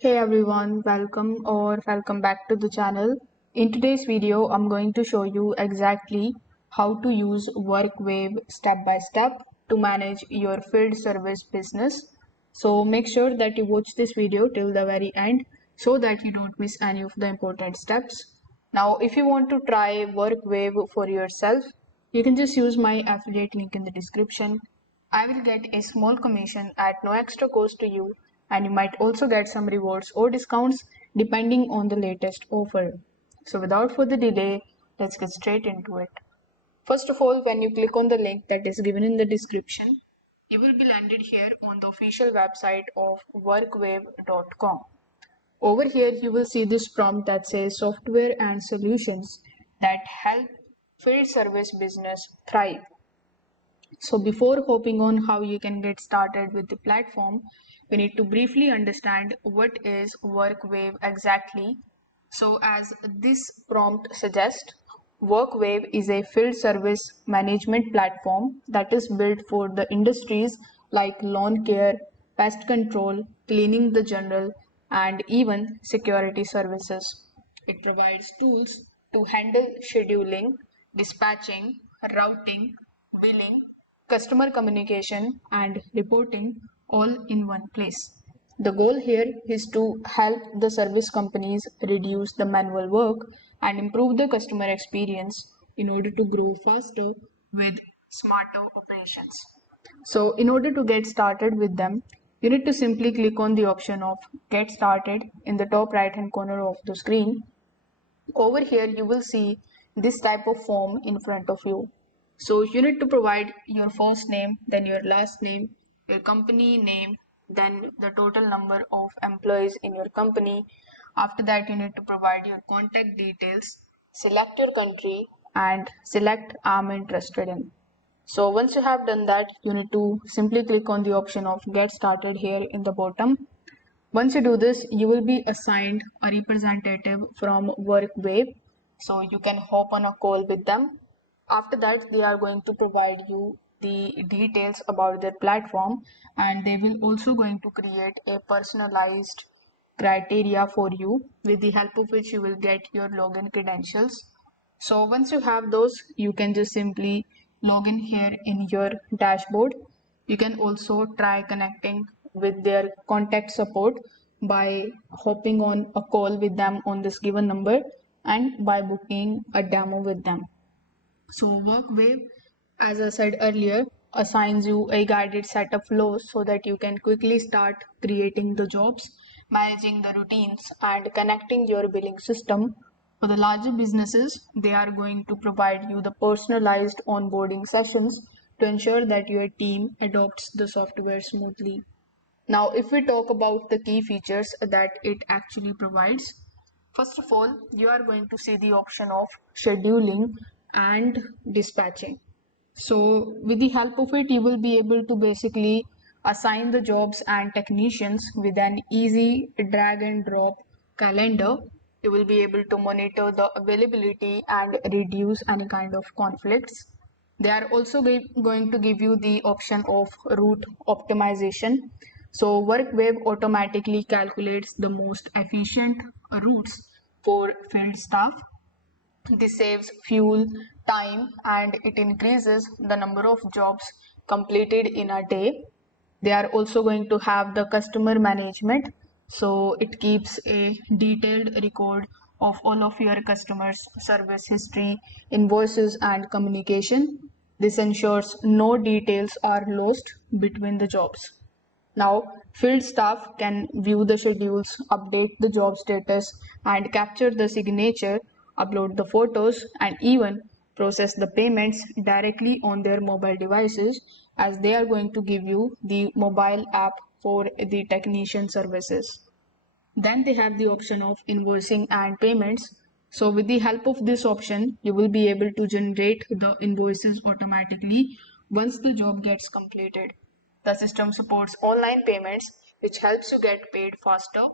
Hey everyone, welcome back to the channel. In today's video, I'm going to show you exactly how to use WorkWave step by step to manage your field service business. So make sure that you watch this video till the very end so that you don't miss any of the important steps. Now, if you want to try WorkWave for yourself, you can just use my affiliate link in the description. I will get a small commission at no extra cost to you, and you might also get some rewards or discounts depending on the latest offer. So, without further delay, let's get straight into it. First of all, when you click on the link that is given in the description, you will be landed here on the official website of workwave.com. Over here, you will see this prompt that says software and solutions that help field service business thrive. So before hopping on how you can get started with the platform, we need to briefly understand what is WorkWave exactly. So as this prompt suggests, WorkWave is a field service management platform that is built for the industries like lawn care, pest control, cleaning the general, and even security services. It provides tools to handle scheduling, dispatching, routing, billing, customer communication, and reporting all in one place. The goal here is to help the service companies reduce the manual work and improve the customer experience in order to grow faster with smarter operations. So in order to get started with them, you need to simply click on the option of Get Started in the top right hand corner of the screen. Over here, you will see this type of form in front of you. So you need to provide your first name, then your last name, your company name, then the total number of employees in your company. After that, you need to provide your contact details, select your country, and select I'm interested in. So once you have done that, you need to simply click on the option of Get Started here in the bottom. Once you do this, you will be assigned a representative from WorkWave, so you can hop on a call with them. After that, they are going to provide you the details about their platform, and they will also going to create a personalized criteria for you, with the help of which you will get your login credentials. So once you have those, you can just simply log in here in your dashboard. You can also try connecting with their contact support by hopping on a call with them on this given number and by booking a demo with them. So WorkWave, as I said earlier, assigns you a guided set of flows so that you can quickly start creating the jobs, managing the routines, and connecting your billing system. For the larger businesses, they are going to provide you the personalized onboarding sessions to ensure that your team adopts the software smoothly. Now, if we talk about the key features that it actually provides, first of all, you are going to see the option of scheduling and dispatching. So, with the help of it, you will be able to basically assign the jobs and technicians with an easy drag and drop calendar. You will be able to monitor the availability and reduce any kind of conflicts. They are also going to give you the option of route optimization. So WorkWave automatically calculates the most efficient routes for field staff. This saves fuel, time, and it increases the number of jobs completed in a day. They are also going to have the customer management, so it keeps a detailed record of all of your customers' service history, invoices, and communication. This ensures no details are lost between the jobs. Now, field staff can view the schedules, update the job status, and capture the signature, upload the photos, and even process the payments directly on their mobile devices, as they are going to give you the mobile app for the technician services. Then they have the option of invoicing and payments. So with the help of this option, you will be able to generate the invoices automatically once the job gets completed. The system supports online payments, which helps you get paid faster.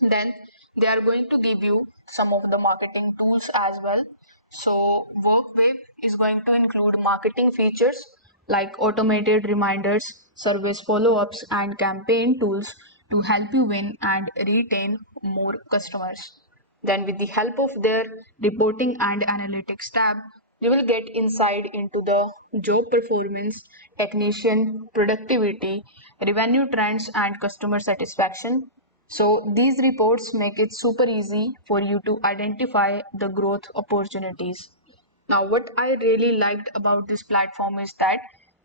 Then they are going to give you some of the marketing tools as well. So WorkWave is going to include marketing features like automated reminders, service follow-ups, and campaign tools to help you win and retain more customers. Then with the help of their reporting and analytics tab, you will get insight into the job performance, technician productivity, revenue trends, and customer satisfaction. So these reports make it super easy for you to identify the growth opportunities. Now, what I really liked about this platform is that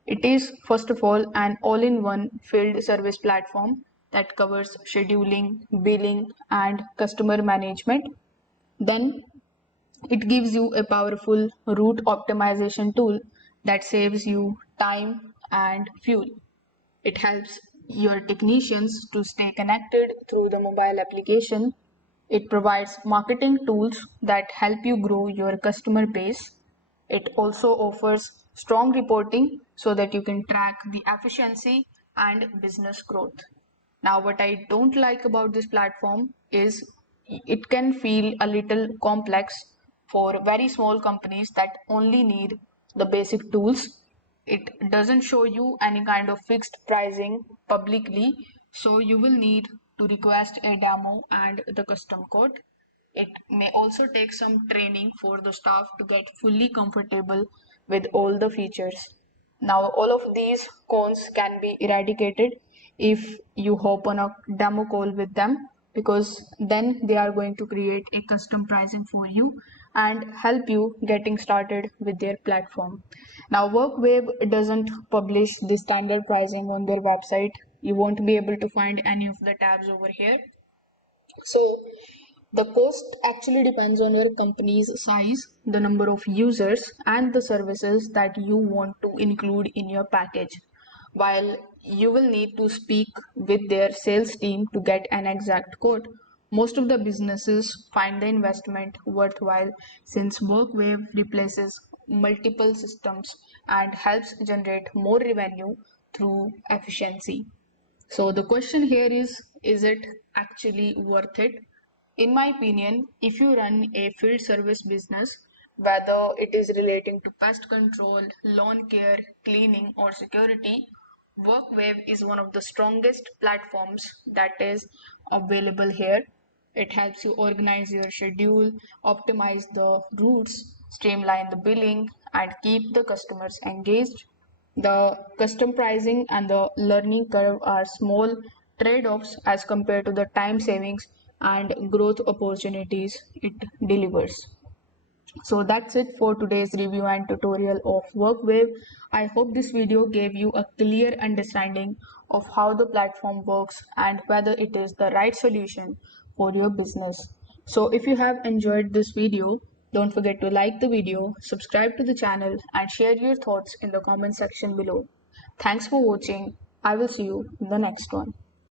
it is, first of all, an all in one field service platform that covers scheduling, billing, and customer management. Then it gives you a powerful route optimization tool that saves you time and fuel. It helps your technicians to stay connected through the mobile application. It provides marketing tools that help you grow your customer base. It also offers strong reporting so that you can track the efficiency and business growth. Now, what I don't like about this platform is it can feel a little complex for very small companies that only need the basic tools. It doesn't show you any kind of fixed pricing publicly, so you will need to request a demo and the custom code. It may also take some training for the staff to get fully comfortable with all the features. Now, all of these cons can be eradicated if you hop on a demo call with them, because then they are going to create a custom pricing for you and help you getting started with their platform. Now, WorkWave doesn't publish the standard pricing on their website. You won't be able to find any of the tabs over here. So the cost actually depends on your company's size, the number of users, and the services that you want to include in your package. While you will need to speak with their sales team to get an exact quote, most of the businesses find the investment worthwhile since WorkWave replaces multiple systems and helps generate more revenue through efficiency. So the question here is it actually worth it? In my opinion, if you run a field service business, whether it is relating to pest control, lawn care, cleaning, or security, WorkWave is one of the strongest platforms that is available here. It helps you organize your schedule, optimize the routes, streamline the billing, and keep the customers engaged. The custom pricing and the learning curve are small trade-offs as compared to the time savings and growth opportunities it delivers. So that's it for today's review and tutorial of WorkWave. I hope this video gave you a clear understanding of how the platform works and whether it is the right solution for your business. So if you have enjoyed this video, don't forget to like the video, subscribe to the channel, and share your thoughts in the comment section below. Thanks for watching. I will see you in the next one.